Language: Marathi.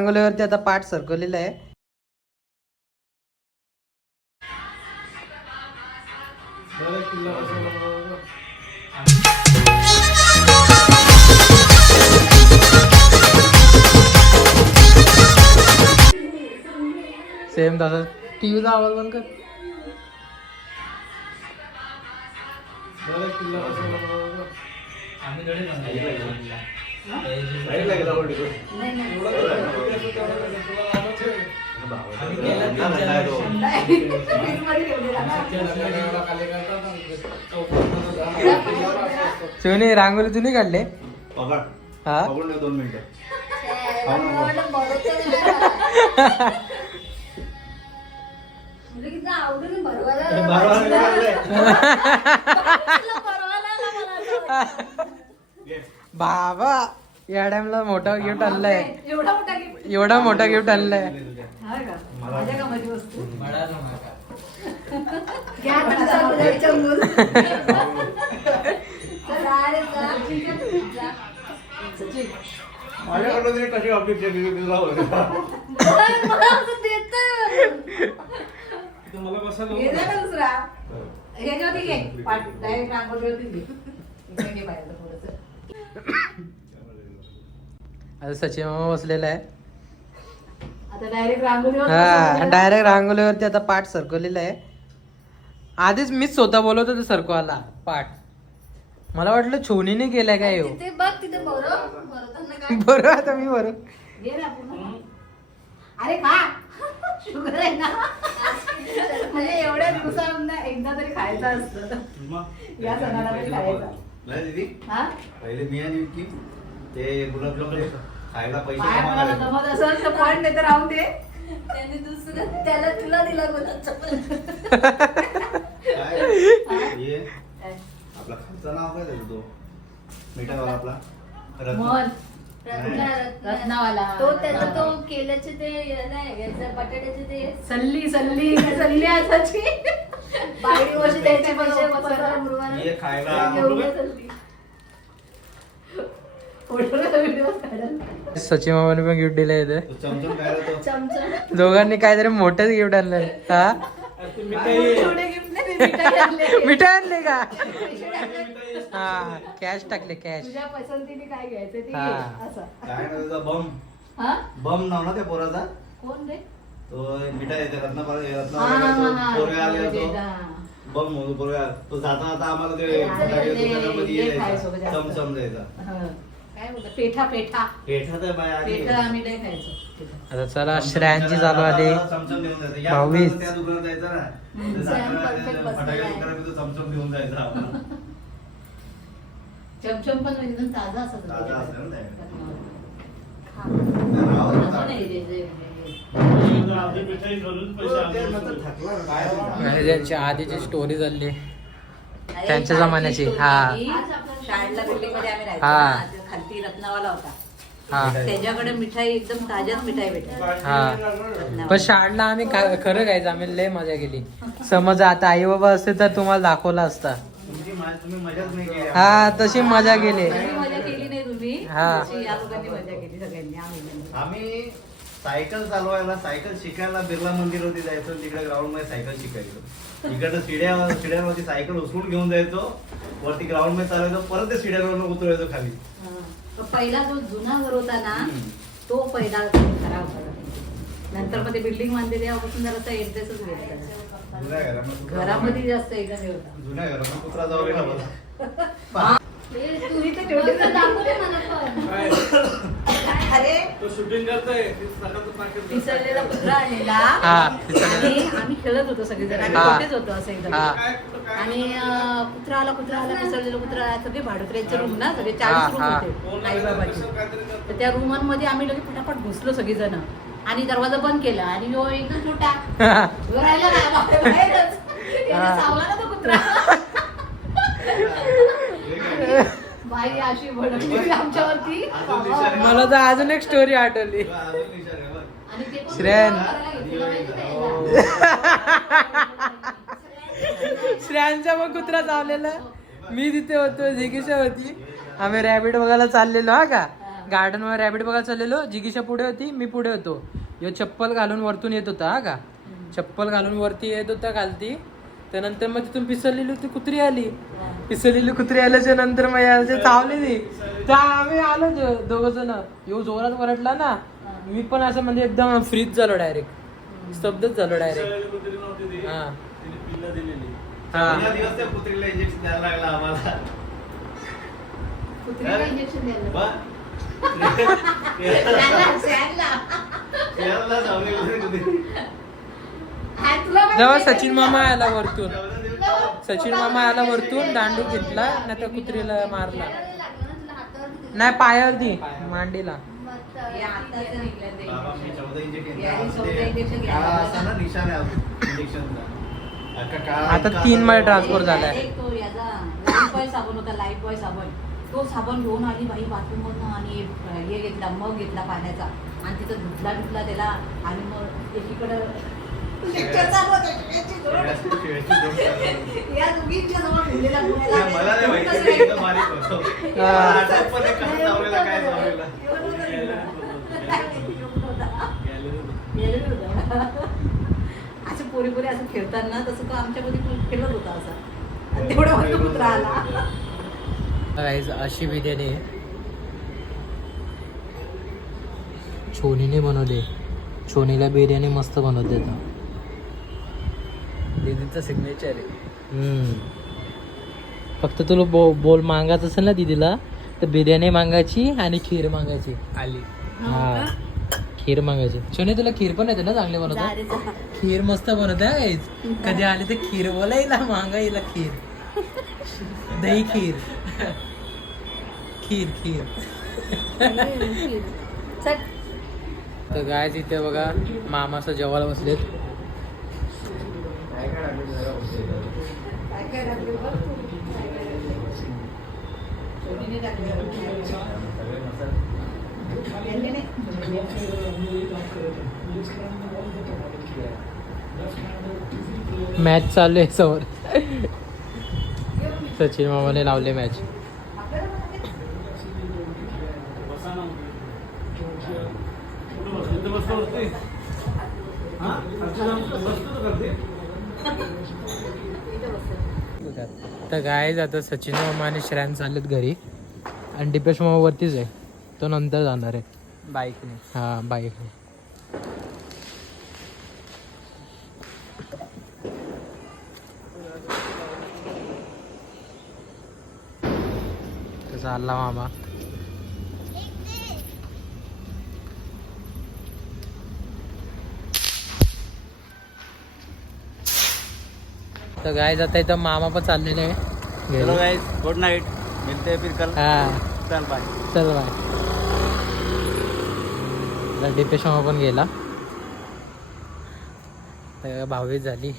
रांगोलीवरती आता पाठ सरकवलेला आहे. सेम तसं टीव्हीचा आवाज बंद कर. शिवने रांगोली तुम्ही काढले? हा? दोन मिनिटं. घे. बाबा या टाइमला मोठा गिफ्ट आणलाय एवढा मोठा gift. एवढा मोठा गिफ्ट आणलाय तुझ्या. हा का? माझ्या कामाची वस्तू माझ्या घ्या तुमचा उद्या चंगूल. चला, अरे जा. सचिन. माझ्याकडनं तरी कशी अपेक्षा केली तुला मला असं देतोय वरून. घे जा ना दुसरा ह्याच्यावरती घे पाठ डायरेक्ट रांगोळीवरती घे इकडे घे बाहेर थोडंसं. आता सचिन मामा बसलेला आहे. आता डायरेक्ट रांगोळीवर हा डायरेक्ट रांगोलीवरती आता पाठ सरकवलेला आहे. आधीच मीच स्वतः बोलवत होतो सरकवाला पाठ. मला वाटलं छोनीने केलाय काय हो. तिथे बघ तिथे बरं आता मी बरं घे ना पूर्ण. अरे खा. शुगर आहे ना. म्हणजे एवढ्या दिवसांना एकदा तरी खायचं असतं. मग? या सणाला तरी खायचं. नाही दीदी. हा? पहिले मी आणि विकी ते गुलाबजाम खायला पैसे बाहेर जमा कोणाला करायचे. जमत असेल तर पण नाही तर राहून दे. त्याने दुसरं त्याला तुला दिला गुलाबजामुन काय? हे आपला खालचं नाव काय त्याचं तो? मिठावाला आपला? रत्न. मन. रत्ना रत्ना. रत्नावाला. तो त्याचा तो केल्याचे ते नाही याचं बटाट्याचे ते. सल्ली सल्ली सल्ली असायची. बाहेर वर्षी पैसे. हे खायला सचिन मामाने पण गिफ्ट दिलं इथे. चमचम चमचा दोघांनी काहीतरी मोठंच गिफ्ट आणलंय. हा? एवढे नाही, मिठाई आणले. मिठाई आणले का? पैसे टाकले. हा कॅश टाकले कॅश तुझ्या पसंतीने काय घ्यायचं ते घे. हा. असं. काय ना त्याचा बम. हा? बम नाव ना त्या पोराचा? कोण रे? तो मिठाई येते रत्नापाल हा, हा. पोरगा आले तो हा. पोरगा जाता जाता आम्हाला ते ते- फटाके दुकानामध्ये यायचा. चमचम द्यायचा हा. काय बोलतात पेठा पेठा पेठा तर बाय आली. पेठा आम्ही नाही खायचो आता चला श्रेयांची आली जायचा. त्या दुकानात ना फटाके. दुकानात तो चमचम घेऊन जायचा आपण. चमचम पण एकदम ताजा असत ताजा असतं ना आणि त्यांची आधीची स्टोरी चालली त्यांच्या जमान्याची, हा. शाळेतल्या बिल्डिंगमध्ये आम्ही राहायचो हा. खालती रत्नावाला होता. हा. त्याच्याकडे मिठाई एकदम ताज्याच मिठाई भेटायची हा. पण शाळेला आम्ही खा- खरं खायचं आम्ही लय मजा केली. समज आता आई बाबा असते तर तुम्हाला दाखवला असता. हा तशी मजा केली. मजा केली नाही तुम्ही. हा. तशी या लोकांनी मजा केली सगळ्यांनी. आम्ही सायकल चालवायला सायकल शिकायला बिर्ला मंदिर होती जायचो तिकडे ग्राउंडमध्ये सायकल शिकायचो. इकडं सिड्या सिड्यांवरती सायकल उचलून घेऊन जायचो वरती ग्राउंडमध्ये चालवायचो परत ते सिड्यांवरून उतरायचो खाली. हा. तो पहिला जो जुना घर होता ना. तो पहिला खराब होता नंतर मग ते बिल्डिंग बांधले तेव्हापासून जरा इंटरेस्टच गेला. घरामध्ये जास्त होता. जुन्या घरामध्ये कुत्रा जाऊ गेला मला. तुम्ही तर ठेवले दाखवले मला पण. अरे कुत्रा आणलेला हा, आणि आम्ही खेळत होतो सगळेजण आम्ही हा. होतो असं एकदम. हा. आणि अं, कुत्रा आला कुत्रा आला पिसळलेला कुत्रा आला. सगळे भाडोत्र्यांचे रूम ना सगळे हा, चाळीस रूम हा. होते आई बाबाचे. तर त्या रूमांमध्ये आम्ही लगेच फटाफट घुसलो सगळेजण. आणि दरवाजा बंद केला. आणि यो एकदम छोटा. ह्यो राहिला नाही, बाहेर- बाहेरच. याने हा. चावला ना तो कुत्रा. बाई अशी भडकली. मला तर अजून एक स्टोरी आठवली. श्रेयन. का? श्रेयांचा पण कुत्रा चावलेला. मी तिथे होतो जिगीशा होती. आम्ही रॅबिट बघायला चाललेलो हा का? गार्डन वर रॅबिट बघायला चाललेलो. जिगीच्या पुढे होती मी पुढे होतो. यो चप्पल घालून वरतून येत होता हा का? चप्पल घालून वरती येत होता खालती. त्यानंतर मग तिथून पिसरलेली होती कुत्री आली. पिसरलेली कुत्री आल्याच्यानंतर मग याचे चावलेली तर आम्ही आलो दोघ जण. यो जोरात वरटला ना मी पण असं म्हणजे एकदम फ्रीज झालो डायरेक्ट स्तब्धच झालो डायरेक्ट हा. हा. त्या ते. हा? सचिन मामा आला वरतून. ते- सचिन मामा आला वरतून दांडू घेतला नाही तर कुत्रीला मारला. नाही पायावरती मांडीला. आता तीन मध्ये ट्रान्सफर झालाय. तो याचा लाईफ बॉय साबण होता लाईफ बॉय साबण तो साबण घेऊन आली बाई बाथरूम मधून आणि हे घेतला मग घेतला पाण्याचा. आणि तिथं धुतला धुतला त्याला आणि मग एकीकडं lecture चालू होतं, शिव्याची जोड. शिव्याची- शिव्याची जोड चालू. या दोघींच्या जवळ ठेवलेला मुलाला नाही, मला नाही माहिती कसं मी काय? एकदम बारीक होतो. मला आठवत पण नाही कसं चावलेलं, काय चावलेलं. एवढं होतं तिकडं. एवढं होतं. गेलेलं होतं. असं पोरी पोरी असं खेळताना तसं तो आमच्यामध्ये खेळत होता असा आणि तेवढा कुत्रा आला अशी बिर्याणी आहे. छोनीने बनवली छोनीला बिर्याणी मस्त बनवते आता दीदीचं सिग्नेचर आहे. फक्त तुला बो बोल मागायचं असेल ना दीदीला तर बिर्याणी मागायची आणि खीर मागायची. आली. हा खीर मागायची. छोनी तुला खीर पण येते ना चांगली बनवता. खीर मस्त बनवते हा guys. कधी आली तर खीर बोलायला मागायला खीर. दही खीर. खीर खीर. तर गाय इथे बघा मामाचं जेवायला बसलेत. मॅच चालू आहे समोर. सचिन मामाने लावले मॅच. तर गाय आता सचिन मामा आणि श्रेयान चाललेत घरी. आणि डिपेश मामा वरतीच आहे. तो नंतर जाणार आहे. बाईकने. हा बाईकने. चालला मामा? तर गाय जाता इथं मामा पण चाललेले आहे. गुड नाइट मिलते हैं फिर कल. हा. चल बाय चल बाय डिपेशन मामा पण गेला. तर भावी झाली.